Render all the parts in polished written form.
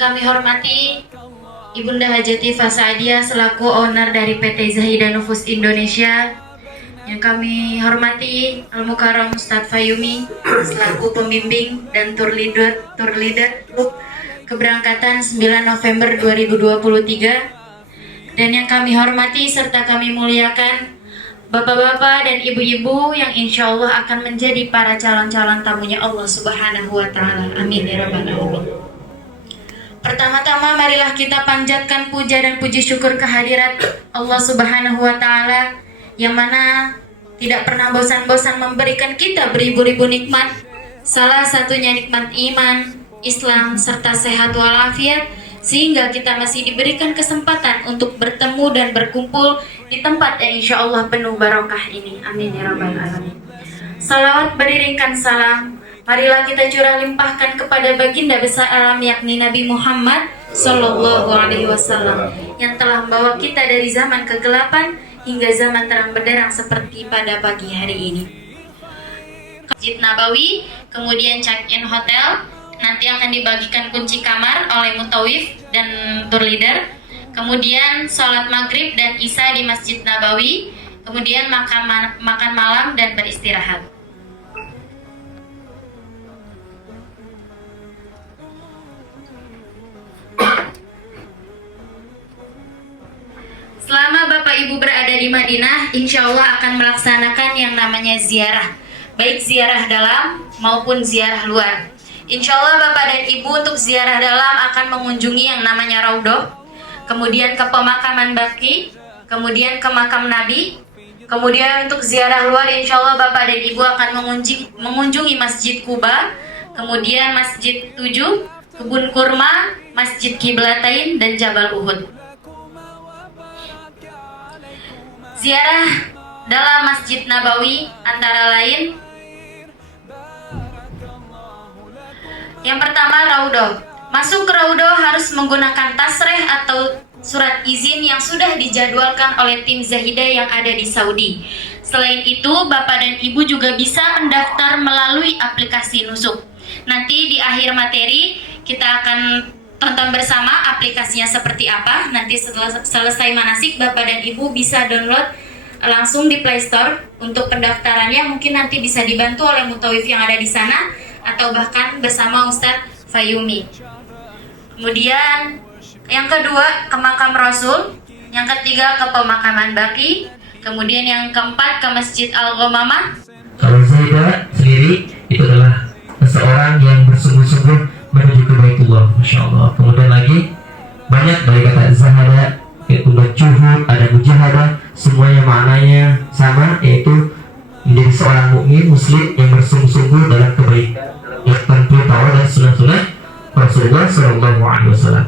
kami hormati Ibunda Hajati Fasadia selaku owner dari PT Zahida Nufus Indonesia. Yang kami hormati Al-Mukarram Ustadz Fayumi selaku pembimbing dan tour leader grup keberangkatan 9 November 2023. Dan yang kami hormati serta kami muliakan Bapak-bapak dan ibu-ibu yang insya Allah akan menjadi para calon-calon tamunya Allah Subhanahu wa Ta'ala. Amin ya Rabbal Alamin. Pertama-tama marilah kita panjatkan puja dan puji syukur kehadirat Allah Subhanahu wa Ta'ala yang mana tidak pernah bosan-bosan memberikan kita beribu-ribu nikmat. Salah satunya nikmat iman, Islam, serta sehat walafiat, sehingga kita masih diberikan kesempatan untuk bertemu dan berkumpul di tempat yang insya Allah penuh barokah ini. Amin ya Rabbal Alamin. Salawat beriringkan salam marilah kita curah limpahkan kepada baginda besar alam yakni Nabi Muhammad Sallallahu Alaihi Wasallam yang telah membawa kita dari zaman kegelapan hingga zaman terang benderang seperti pada pagi hari ini. Masjid Nabawi, kemudian check-in hotel, nanti akan dibagikan kunci kamar oleh mutawif dan tour leader. Kemudian sholat maghrib dan isya di Masjid Nabawi. Kemudian makan malam dan beristirahat. Selama Bapak Ibu berada di Madinah, insya Allah akan melaksanakan yang namanya ziarah, baik ziarah dalam maupun ziarah luar. Insya Allah Bapak dan Ibu untuk ziarah dalam akan mengunjungi yang namanya Raudhoh, kemudian ke pemakaman Baqi, kemudian ke makam Nabi. Kemudian untuk ziarah luar insya Allah Bapak dan Ibu akan mengunjungi Masjid Kuba, kemudian Masjid 7, Kebun Kurma, Masjid Qiblatain, dan Jabal Uhud. Ziarah dalam Masjid Nabawi antara lain yang pertama Raudhoh. Masuk ke Raudhoh harus menggunakan tasreh atau surat izin yang sudah dijadwalkan oleh tim Zahida yang ada di Saudi. Selain itu, Bapak dan Ibu juga bisa mendaftar melalui aplikasi Nusuk. Nanti di akhir materi kita akan tonton bersama aplikasinya seperti apa. Nanti setelah selesai manasik, Bapak dan Ibu bisa download langsung di Play Store. Untuk pendaftarannya mungkin nanti bisa dibantu oleh mutawif yang ada di sana atau bahkan bersama Ustadz Fayumi. Kemudian yang kedua ke makam Rasul, yang ketiga ke pemakaman Baqi, kemudian yang keempat ke Masjid Al-Ghamamah. Kalau Zahida sendiri itu adalah seseorang yang bersungguh-sungguh menuju ke Baitullah, Masya Allah. Kemudian lagi banyak dari kata Zahada, yaitu berjuhud, ada mujahadah, semuanya maknanya sama, yaitu menjadi seorang mukmin muslim yang bersungguh-sungguh dalam kebaikan, yang tentu tahu dan sunnah-sunnah Rasulullah Sallallahu Alaihi Wasallam.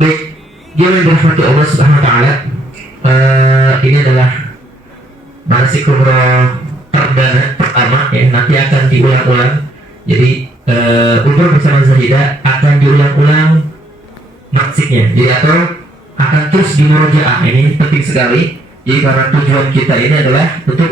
Baik, dia yang dirahmati Allah Subhanahu Wa Taala, ini adalah manasik umrah perdana pertama ya, nanti akan diulang-ulang. Jadi umrah bersama Zahida akan diulang-ulang maksiknya, jadi atau akan terus dimurojaah. Ini penting sekali. Jadi karena tujuan kita ini adalah untuk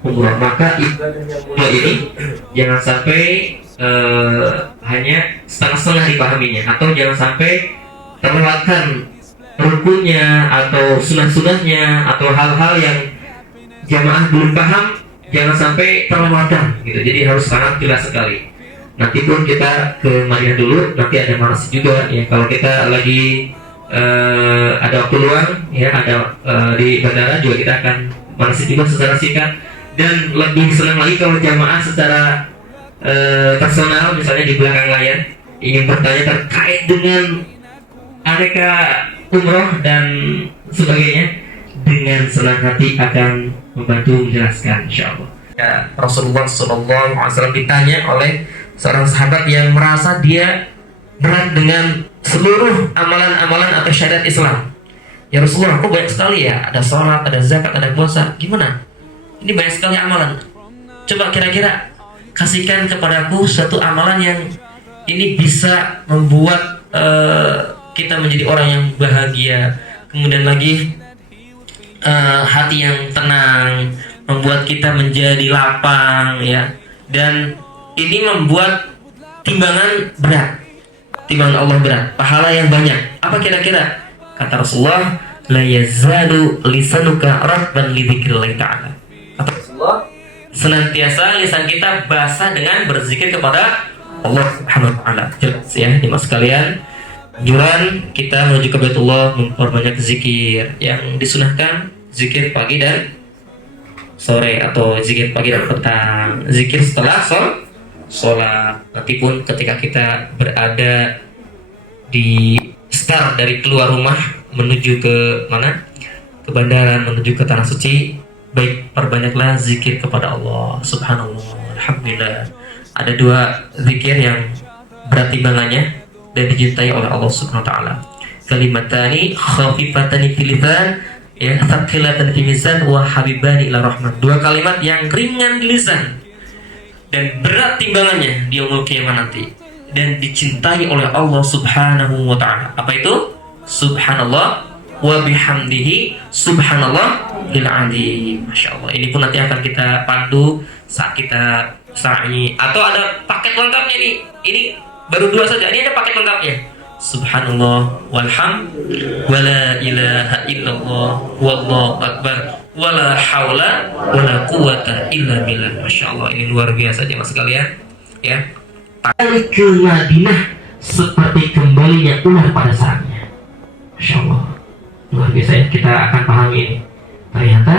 umrah, maka ibadah ini jangan sampai hanya setengah-setengah dipahaminya, atau jangan sampai terlewatkan rukunnya atau sunah-sunahnya atau hal-hal yang jamaah belum paham, jangan sampai terlewatkan gitu. Jadi harus sangat jelas sekali. Nanti pun kita ke Madinah dulu, nanti ada manasik juga ya. Kalau kita lagi ada waktu luang ya, ada di bandara juga kita akan manasik juga secara singkat. Dan lebih senang lagi kalau jamaah secara personal, misalnya di belakang layar ingin bertanya terkait dengan aneka umroh dan sebagainya, dengan senang hati akan membantu menjelaskan insyaallah. Ya, Rasulullah SAW ditanya oleh seorang sahabat yang merasa dia berat dengan seluruh amalan-amalan atau syariat Islam. Ya Rasulullah, aku banyak sekali ya, ada sholat, ada zakat, ada puasa, gimana? Ini banyak sekali amalan. Coba kira-kira kasihkan kepadaku suatu amalan yang ini bisa membuat kita menjadi orang yang bahagia, kemudian lagi hati yang tenang, membuat kita menjadi lapang ya, dan ini membuat timbangan berat. timbangan Allah berat, pahala yang banyak. Apa kira-kira? Kata Rasulullah, la yazalu lisanuka ratban li dzikrillah ta'ala. Kata Rasulullah, senantiasa lisan kita basah dengan berzikir kepada Allah Subhanahu wa taala. Jelas ya, jemaah sekalian, anjuran kita menuju ke Baitullah memperbanyak zikir. Yang disunahkan zikir pagi dan sore, atau zikir pagi dan petang, zikir setelah sholat. Nanti pun ketika kita berada di start dari keluar rumah menuju ke mana, ke bandara, menuju ke tanah suci, baik perbanyaklah zikir kepada Allah. Subhanallah, alhamdulillah. Ada 2 zikir yang berat timbangannya dan dicintai oleh Allah Subhanahu wa taala. Kalimatani khafifatani fil lisan, ya, thaqilatan fil mizan wa habibani ila rahman. 2 kalimat yang ringan di lisan dan berat timbangannya di yaumul qiyamah nanti, dan dicintai oleh Allah Subhanahu wa taala. Apa itu? Subhanallah wa bihamdihi subhanallahil azim. Masyaallah. Ini pun nanti akan kita pandu saat kita sa'i, atau ada paket lengkapnya nih. Ini baru 2 saja. Ini ada paket lengkapnya. Subhanallah walham wala ilaha illallah wallahu akbar wala haula wala quwata illa billah. Masyaallah, ini luar biasa jemaah sekalian, ya. Balik ke Madinah seperti kembalinya ular pada sarangnya. Masyaallah, luar biasa ya. Kita akan pahami ini. Ternyata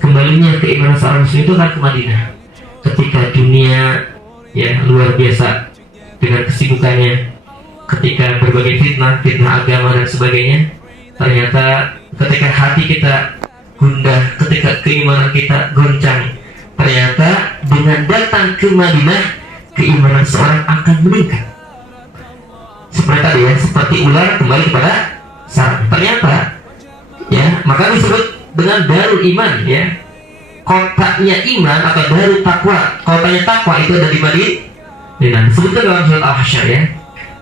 kembalinya keimanan seorang muslim itu kan ke Madinah ketika dunia, ya, luar biasa dengan kesibukannya, ketika berbagai fitnah agama dan sebagainya. Ternyata ketika hati kita gundah, ketika keimanan kita goncang, ternyata dengan datang ke Madinah keimanan seorang akan meningkat. Seperti tadi ya, seperti ular kembali kepada sarang. Ternyata, ya, maka disebut dengan darul iman, ya, kotanya iman atau darul takwa. Kotanya takwa itu ada di Madinah. Sebutkan dalam surat Al-Hasyr, ya,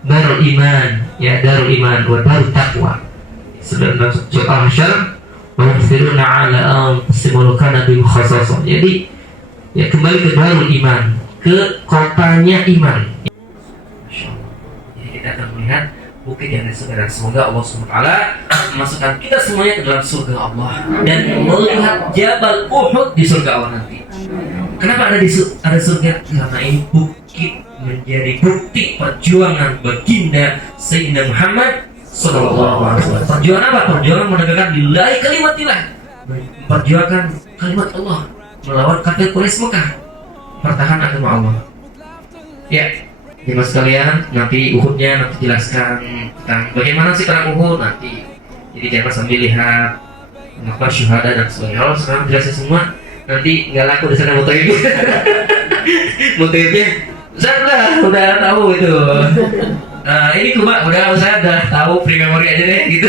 darul iman, ya, darul iman wa darul takwa. Dalam surat Al-Hasyr, wa yasiruna ala anfusihim kana bil khasasah. Jadi, ya, kembali ke darul iman, ke kotanya iman. Jadi kita akan melihat bukit yang disegerakan. Semoga Allah SWT memasukkan kita semuanya ke dalam surga Allah dan melihat Jabal Uhud di surga Allah nanti. Kenapa ada surga? Karena ini bukit menjadi bukti perjuangan baginda Sayyidina Muhammad Sallallahu Alaihi Wasallam. Perjuangan apa? Perjuangan menegakkan lillahi kalimatillah, memperjuangkan kalimat Allah melawan kafir Quraisy Mekah, pertahanan agama Allah. Ya, jemaah sekalian, nanti Uhudnya nanti jelaskan tentang bagaimana sih perang Uhud nanti. Jadi jangan sambil lihat apa syuhada dan sebagainya. Kalau sekarang jelasin semua, nanti nggak laku di sana motornya. Motornya, saya udah tahu itu. Ini Kuba, saya udah tahu pre-memory aja deh gitu.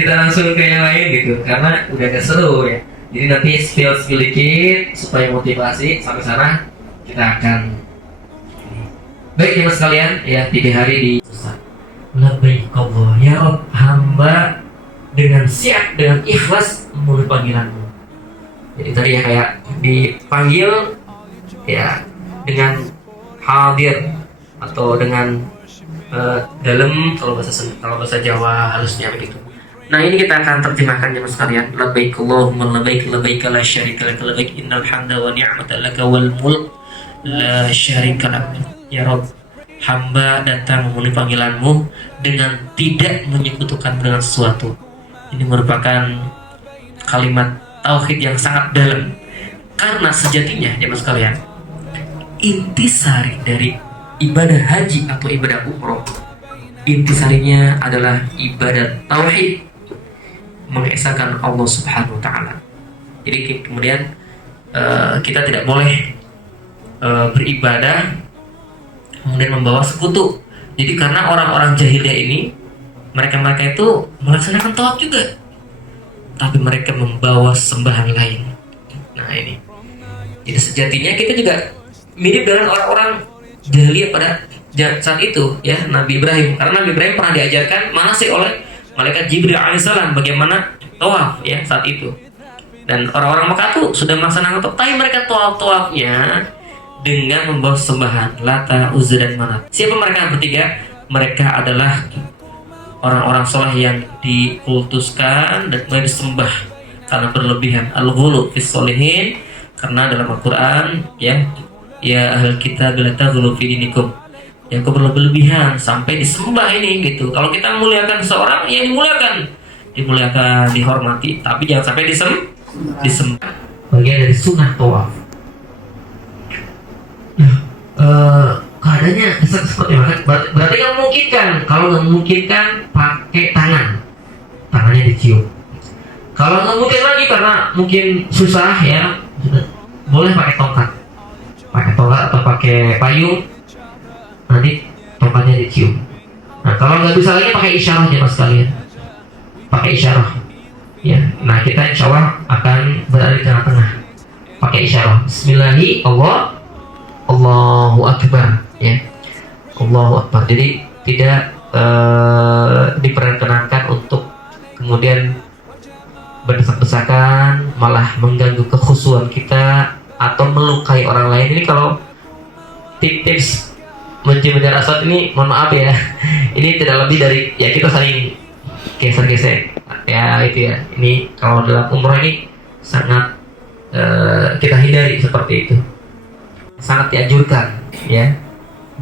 Kita langsung ke yang lain gitu, karena udah gak seru ya. Jadi nanti spill dikit supaya motivasi. Sampai sana kita akan. Baik jemaah sekalian, ya, 3 hari di labbaik Allah ya Rabb, hamba dengan siap, dengan ikhlas memenuhi panggilanmu. Jadi tadi ya kayak dipanggil, ya, dengan hadir atau dengan dalam, kalau bahasa Jawa halusnya begitu. Nah, ini kita akan terjemahkan jemaah sekalian. Labbaik Allahumma labbaik labbaik la syarika lak labbaik innal hamda wa ni'mata laka wal mulk la syarika lak. Ya Rabb, hamba datang memenuhi panggilanmu dengan tidak menyekutukan dengan sesuatu. Ini merupakan kalimat tauhid yang sangat dalam. Karena sejatinya jemaah sekalian, intisari dari ibadah haji atau ibadah umroh, intisarinya adalah ibadah tauhid, mengesahkan Allah Subhanahu wa taala. Jadi kemudian kita tidak boleh beribadah kemudian membawa sekutu. Jadi karena orang-orang jahiliyah ini, mereka itu melaksanakan tawaf juga, tapi mereka membawa sembahan lain. Nah ini, jadi sejatinya kita juga mirip dengan orang-orang jahiliyah pada saat itu, ya, Nabi Ibrahim. Karena Nabi Ibrahim pernah diajarkan manasik oleh malaikat Jibril alaihissalam bagaimana tawaf, ya, saat itu. Dan orang-orang Mekah tuh sudah melaksanakan tawaf, tapi mereka tawafnya dengan membawa sembahan Lata, Uzza dan Manat. Siapa mereka bertiga? Mereka adalah orang-orang soleh yang dikultuskan dan mulai disembah karena berlebihan. Al-ghulu fis solihin, karena dalam Al-Quran ya ahlul kitab la taghlu fi dinikum, yang berlebihan sampai disembah ini gitu. Kalau kita memuliakan seorang, ya dimuliakan, dihormati, tapi jangan sampai disembah. Bagian dari sunnah tawaf. Keadaannya seperti apa? Berarti nggak memungkinkan. Kalau nggak memungkinkan, pakai tangannya dicium. Kalau nggak mungkin lagi karena mungkin susah ya, boleh pakai tongkat atau pakai payung, nanti tongkatnya dicium. Nah kalau nggak bisa lagi pakai isyarah aja mas kalian, pakai isyarah ya. Nah kita insya Allah akan berada di tengah-tengah, pakai isyarah. Bismillahi Allahu Akbar ya, Allahu Akbar. Jadi tidak diperkenankan untuk kemudian berdesak-desakan, malah mengganggu kekhusyuan kita atau melukai orang lain. Ini kalau tips mencium aswad ini, mohon maaf ya, ini tidak lebih dari ya kita saling geser-geser ya itu ya. Ini kalau dalam umroh ini sangat kita hindari seperti itu, sangat dianjurkan ya.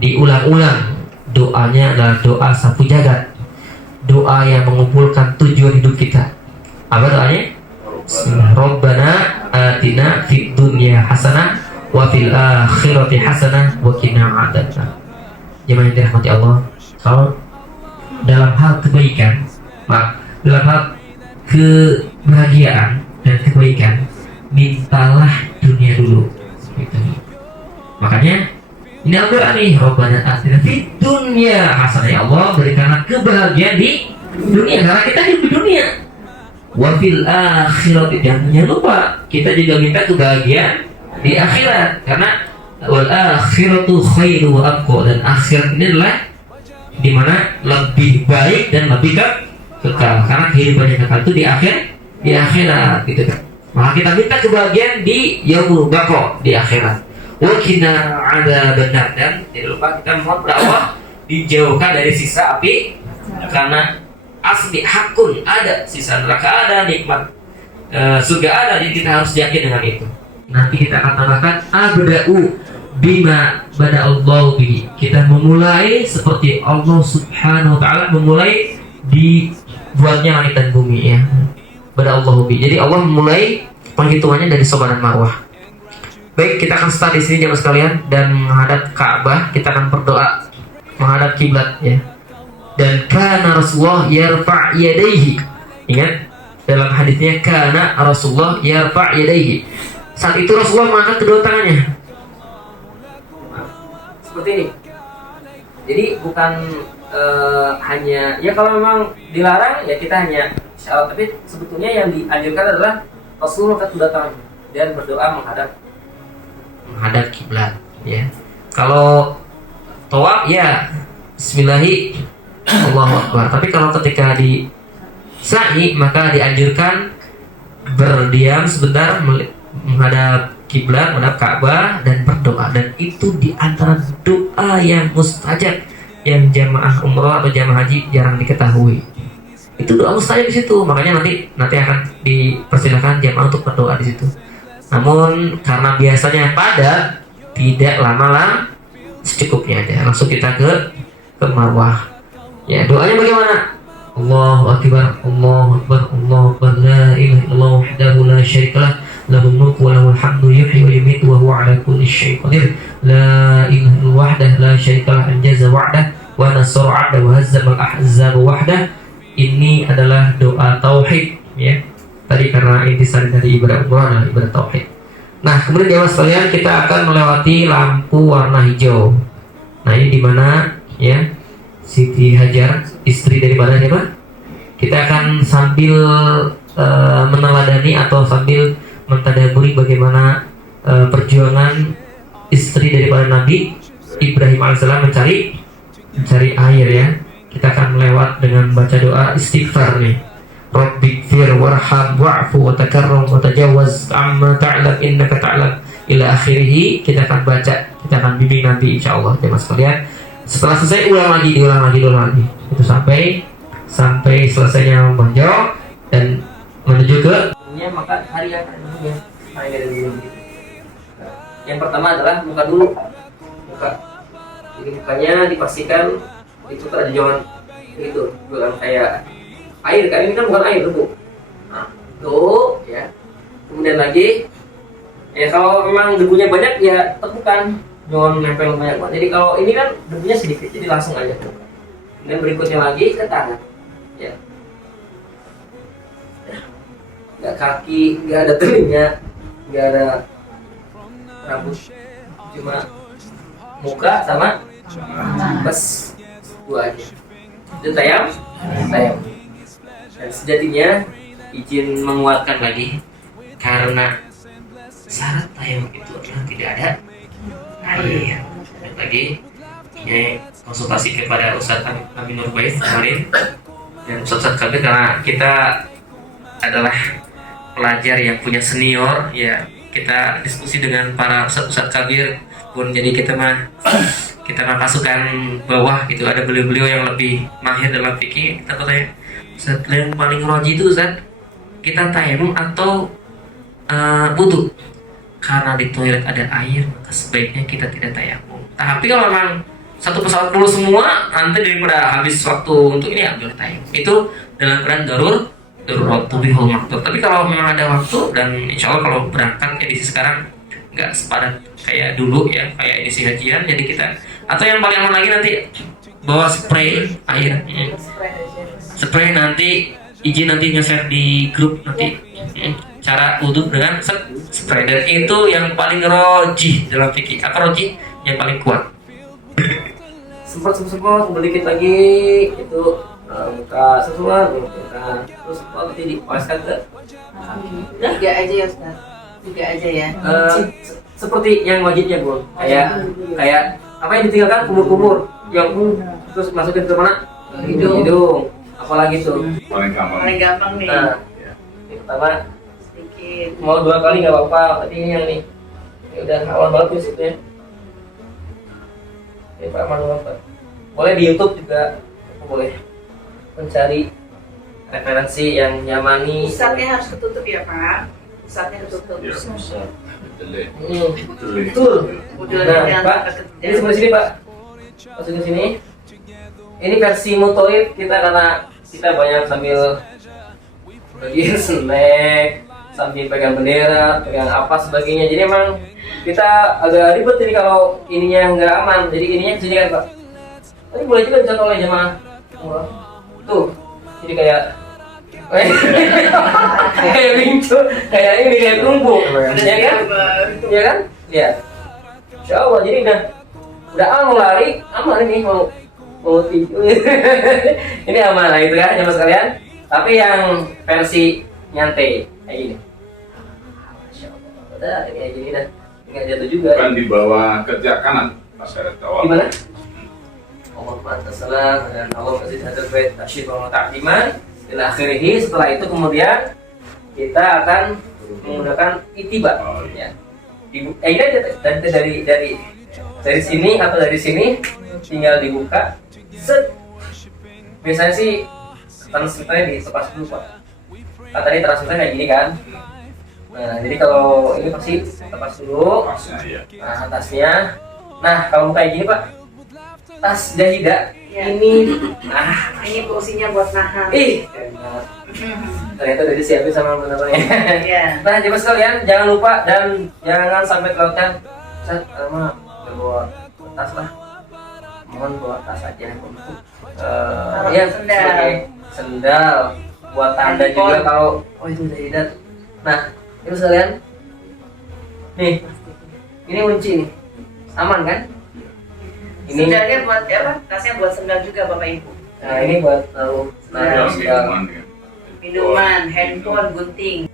Diulang-ulang, doanya adalah doa sapu jagat, doa yang mengumpulkan tujuan hidup kita. Apa doanya? Rabbana atina fid dunya hasanah wa fil akhirati hasanah wa qina adzabannar. Jemaah yang dirahmati Allah, kalau dalam hal kebaikan, dalam hal kebahagiaan dan kebaikan, mintalah dunia dulu. Gitu. Makanya ini Al-Quran nih, Rabbana atina fid dunya hasanah, ya Allah berikanlah kebahagiaan di dunia, karena kita hidup di dunia. Wa fil akhirati, jangan lupa kita juga minta kebahagiaan di akhirat, karena wal akhiratu khairu wa abqa, dan akhirat ini adalah dimana lebih baik dan lebih kekal, karena kehidupan yang kekal itu di akhirat gitu kan. Maka kita minta kebahagiaan di yaumul baqa, di akhirat. Wa qina adzabannar, dan tidak lupa kita mohon berdoa dijauhkan dari siksa api, karena asli hakun, ada sisa neraka, ada nikmat surga ada, jadi kita harus yakin dengan itu. Nanti kita akan tambahkan abda'u bima bada'allahu bihi, kita memulai seperti Allah subhanahu wa ta'ala memulai dibuatnya langit dan bumi ya, bada'allahu bihi. Jadi Allah memulai penghitungannya dari Safa dan Marwah. Baik, kita akan start di sini jemaah sekalian, dan menghadap Ka'bah, kita akan berdoa menghadap kiblat ya. Dan kana Rasulullah yarfa' yadayhi. Ingat dalam hadisnya, kana Rasulullah yarfa' yadayhi. Saat itu Rasulullah mengangkat kedua tangannya. Seperti ini. Jadi bukan hanya ya, kalau memang dilarang ya kita hanya syarat, tapi sebetulnya yang dianjurkan adalah Rasulullah angkat kedua tangannya dan berdoa menghadap kiblat ya. Kalau tawaf ya bismillahi Allahu Akbar. Tapi kalau ketika di sa'i, maka dianjurkan berdiam sebentar menghadap kiblat, menghadap Ka'bah dan berdoa. Dan itu di antara doa yang mustajab yang jamaah umrah atau jamaah haji jarang diketahui. Itu doa mustajab di situ. Makanya nanti akan dipersilakan jamaah untuk berdoa di situ. Namun karena biasanya padat, tidak lama-lama, secukupnya aja. Langsung kita ke Marwah. Ya, doanya bagaimana? Allahu Akbar, Allahu Akbar, Allahu Akbar, la ilaha illallah wahdahu la syarikalah, lahul mulku wa lahul hamdu, yuhyi wa yumiitu wa huwa ala kulli syai'in qadir. La ilaha illallah wahdahu la syarikalah, anjaza wa'dah wa nasara 'abdah wa hazzama al-ahzaba wahdah. Ini adalah doa tauhid ya. Tadi karena intisari dari ibadah umrah adalah ibadah tauhid. Nah, kemudian jemaah sekalian, kita akan melewati lampu warna hijau. Nah, ini di mana ya? Siti Hajar, istri daripada siapa? Kita akan sambil meneladani atau sambil mentadaburi bagaimana perjuangan istri daripada Nabi Ibrahim alaihissalam mencari air ya. Kita akan lewat dengan baca doa istighfar nih. Rabbighfir warham wa'fu wa takarram wa tajawaz amma ta'lam innaka ta'lam ila akhirih, kita akan baca, kita akan bimbing nanti insyaallah jemaah sekalian. Setelah selesai diulang lagi itu sampai selesainya membonjol dan menuju ke maka hari yang yang pertama adalah muka dulu. Jadi mukanya dipastikan itu ada jangan gitu, bukan kayak air kan, ini kan bukan air tuh. Nah, tuh ya. Kemudian lagi ya kalau memang debunya banyak ya tepukan, jangan nempel banyak banget. Jadi kalau ini kan debunya sedikit, jadi langsung aja. Kemudian berikutnya lagi ke tangan. Ya. Nggak kaki, nggak ada telinga, nggak ada rambut, cuma muka sama bas dua aja. Itu tayam. Dan sejatinya izin menguatkan lagi karena syarat tayam itu adalah tidak ada air. Dan lagi ini konsultasi kepada Ustaz Amin Nurbais kemarin dan Ustaz Kabir, karena kita adalah pelajar yang punya senior ya, kita diskusi dengan para Ustaz Kabir pun, jadi kita mah pasukan bawah gitu, ada beliau-beliau yang lebih mahir dalam fikih. Kita tanya, Ustaz, yang paling roji itu Ustaz, kita tayamum atau wudu? Karena di toilet ada air maka sebaiknya kita tidak tayamum. Tapi kalau memang satu pesawat full semua, nanti daripada habis waktu untuk ini ambil tayamum. Itu dalam keadaan darurat tubihul maktur. Tapi kalau memang ada waktu, dan insya Allah kalau berangkat edisi sekarang nggak sepadat kayak dulu ya, kayak edisi hajian, jadi kita, atau yang paling aman lagi nanti bawa spray air, spray nanti izin nanti nge-share di grup nanti cara wudhu dengan spray, dan itu yang paling roji dalam fikih. Apa roji? Yang paling kuat. Sempat sedikit lagi itu muka semua, terus nanti dipaskan ke tiga aja ya Ustaz, tiga aja ya. Seperti yang wajibnya Bu, kayak apa yang ditinggalkan, kumur-kumur yang terus masukin ke mana? Hidung. Apalagi tuh Paling gampang nih. Nah, yang pertama Sedikit. mau 2 kali nggak apa-apa, tapi ini yang nih ini udah awal banget tuh situ ya. Ini Pak Manuel, boleh di YouTube juga, boleh mencari referensi yang nyamani. Pusatnya harus ketutup ya Pak. Pusatnya ketutup. Betul. Nah, Pak, ini sebelah sini Pak. Masukin sini. Ini versi mutoib kita, karena kita banyak sambil bagian snack, sambil pegang bendera, pegang apa sebagainya. Jadi emang kita agak ribet ini kalau ininya nggak aman. Jadi ininya kesini kan Pak. Tapi boleh juga dicontoh oleh jemaah. Tuh, jadi kayak kayak lucu, kayak ini, kayak tumbuh, ya kan? Ya kan? Ya. Insya Allah, jadi udah mau lari, aman ini mau tidur. Ini aman lah itu kan, jemaah sekalian. Tapi yang versi nyantai kayak gini. Masya Allah, udah kayak gini dah, nggak jatuh juga. Kan di bawah kerja kanan pas ada tawaf. Gimana? Allah Ta'ala dan Allah masih hadal bait tasyid wa ta'liman ila akhirih. Setelah itu kemudian kita akan menggunakan itiba. Ya. Dari sini atau dari sini tinggal dibuka. Set. Biasanya sih transfernya dilepas dulu Pak. Tadi transfernya kayak gini kan. Nah, jadi kalau ini pasti lepas dulu. Nah, atasnya. Nah, kalau kayak gini Pak, tas jahidah ini, ini fungsinya buat nahan. Ternyata udah disiapin sama teman-temannya. Iya. Nah, jemaah sekalian, jangan lupa dan jangan sampai kelewatan. Sama bawa tas lah. Mohon bawa tas aja untuk ya sebagai sendal buat tanda juga kalau itu jahidah. Nah, jemaah sekalian, nih, ini kunci nih, aman kan? Ini sendalnya buat apa? Tasnya buat sendal juga Bapak Ibu. Nah, ini buat taruh Sendal. sendal. Minuman, handphone, gunting.